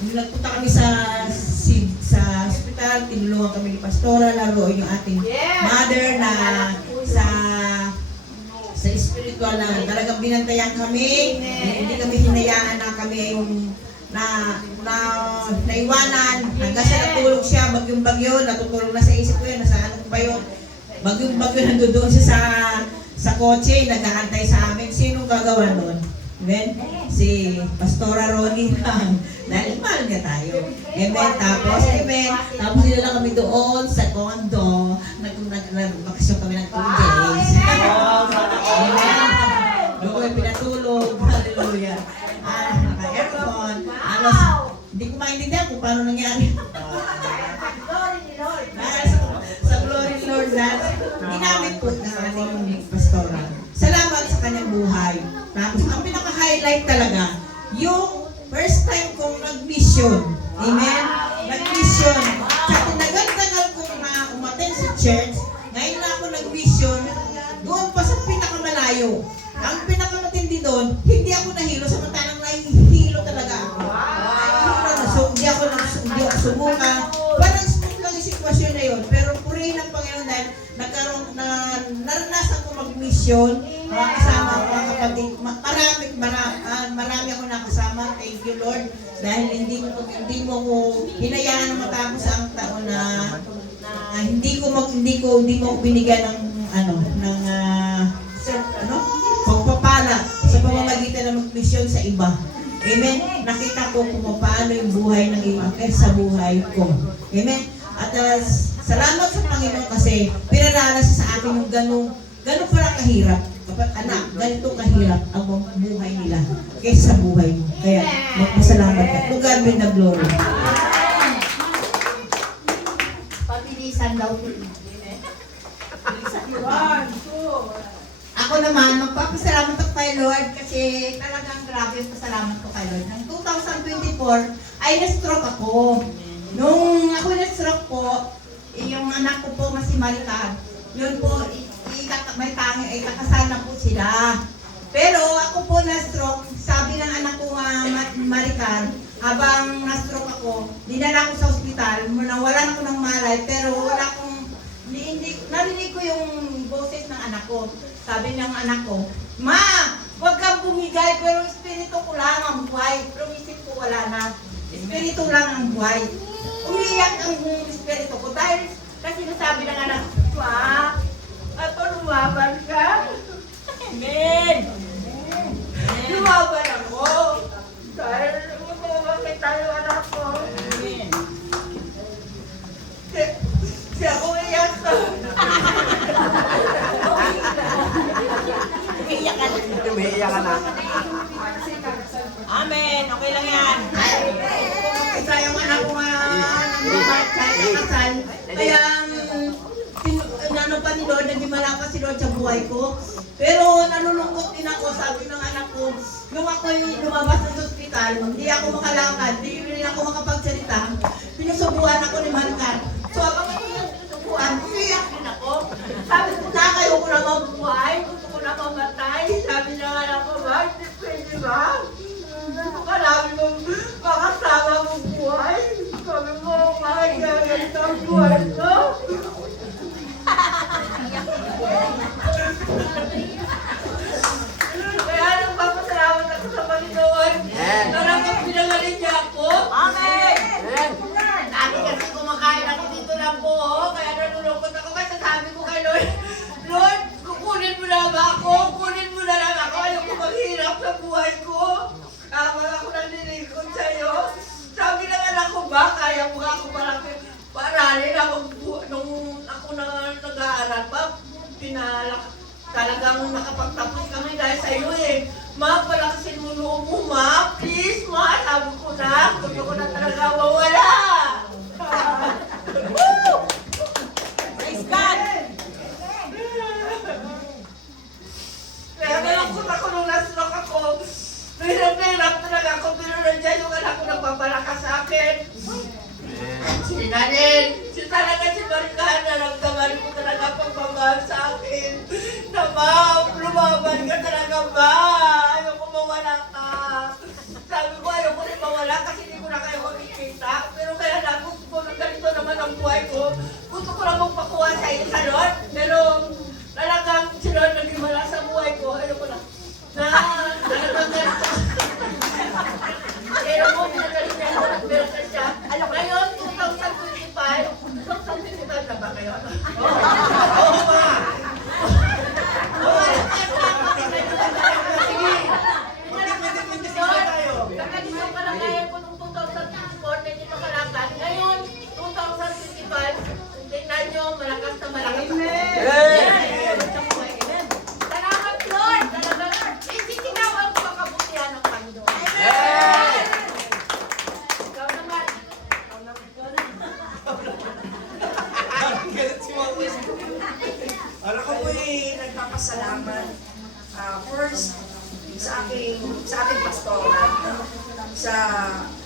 nagpunta kami sa hospital, tinulungan kami ni Pastora, laruin yung ating mother na sa spiritual na talagang binantayan kami. Hindi kami hinayaan na kami yung naiwanan. Hanggang sa natulog siya, bagyong-bagyo, natutulog na sa isip ko yun, nasa ano ba yun? Bagyong-bagyo, nandoon siya sa kotse, nag-aantay sa amin. Sino gagawa nun? Amen? Si Pastora Ronnie lang. Dahil mahal niya tayo. Amen? Tapos nila kami doon sa condo. Nag-bakasyon kami ng 2 days. Amen? Doon kami pinatulog. Hallelujah. Naka-aircon. Hindi ko maintindihan kung paano nangyari. Sa glory ni Lord na ginamit po ng ating pastora. Salamat sa kanyang buhay. Tapos ang pinaka-highlight talaga, yung first time kong nag-mission. Amen? Nag-mission. Sa tinagal-tagal kong umattend sa church, ngayon na ako nag-mission, doon pa sa pinakamalayo. Ang pinakamatindi doon, hindi ako nahilo, samantalang nahihilo talaga ako. Hindi ako sumuka. Parang smooth lang yung sitwasyon na yun. Pero purihin ng Panginoon dahil naranasan ko mag-mission, mga kasama ko, mga kapatid, marami ako nakasama. Thank you, Lord. Dahil hindi mo ko hinayaan na matapos ang taon na hindi mo binigyan ng pagpapala sa pamamagitan ng mag-mission sa iba. Amen? Nakita ko kung paano yung buhay ng iba sa buhay ko. Amen? At salamat sa Panginoon kasi pinaranas sa akin yung ganun pala kahirap. Kapag anak, ganito kahirap ang buhay nila kaysa sa buhay mo. Kaya magpasalamat ka. To God be the glory. Pabilisan daw po. Ako naman, magpapasalamat ako kay Lord kasi talagang grabe yung pasalamat ko kay Lord. Noong 2024 ay na-stroke ako. Nung ako na-stroke po, yung anak ko po si Maricar, yun po, may tangi ay kakasal na po sila. Pero ako po na-stroke, sabi ng anak ko Maricar, habang na-stroke ako, dinala ko sa ospital, nawalan ako ng malay, pero wala akong, narinig ko yung boses ng anak ko. Sabi ng anak ko, Ma, huwag kang bumigay, pero espiritu ko lang ang buhay. Pero isip ko wala na. Espiritu lang ang buhay. Umiyak ang espiritu ko dahil kasi nasabi ng anak ko, Ma, ato lumaban ka. Amen. Lumaban ako. Dahil umabakit tayo anak ko. Amen. Siya ko iyak sa... Umiiyak ka na. Amen. Okay lang yan. Isa yung anak ko kasal. Kaya, ano pa ni Lord, naging malakas si Lord sa buhay ko. Pero nalulungkot din ako, sabi ng anak ko, nung ako'y lumabas ng ospital, hindi ako makalakad, hindi rin ako makapagsalita. Pinusubuan ako ni Maricar. So, habang ako yung pinusubuan, umiyak din ako. Sabi ko na, kayo ko na mabuhay, gusto ko na mamatay. Sabi ng anak ko, Ma, hindi pwede ba? Gusto ka namin mong makasama mong buhay. Sabi mo, makagalit ang buhay ko. Kaya nagpapasalamat ako sa Panginoon. Talagang pinagaling niya ako. Amen. Dati kasi kumakain ako dito lang po. Kaya nalulungkot ako kasi sabi ko kay Lord, Lord, kukunin mo na ba ako? Kukunin mo na lang ako. Ayoko maghirap sa buhay ko. Kapag ako nanlilingkod sa'yo. Sabi ng anak ko ba, kaya mo ako paralin ako nung ako nag-aaral pa. Talagang nakapagtapos kami dahil sa'yo eh. Ma, palakasin mo loob mo, Ma. Please, Ma. Sabi ko na. Gusto ko na talaga mawala. Praise God. Kaya nalungkot ako nung na-stroke ako. Hirap talaga ako. Pero nandiyan yung anak ko nagpapalakas sa akin. Si Nanel. Talaga si Maricar na nagdamali ko talaga pagmamahal sa akin. Na Ma, lumaban ka talaga, Ma. Ayoko mawala ka. Sabi ko, ayoko rin mawala kasi hindi ko na ng buhay ko. Gusto ko lang magpakuha sa iyo sa Lord, pero talagang si Lord naging wala sa buhay ko. Ayoko na. Talagang ganito. Pero mo, pinagaling niya ako, nagmeron na siya. Ngayon, 2025 na ba kayo? Oo ba? Nag-isip ka lang ngayon ko nung 2024, medyo nakalakad. Ngayon, 2025, tingnan nyo, malakas na malakas ako. Amen! Salamat, Lord! Talagang, isitinawan ko ang kabutihan ng Panginoon. Amen! Ikaw naman. Ako po nagpapasalamat first sa aking pastora, sa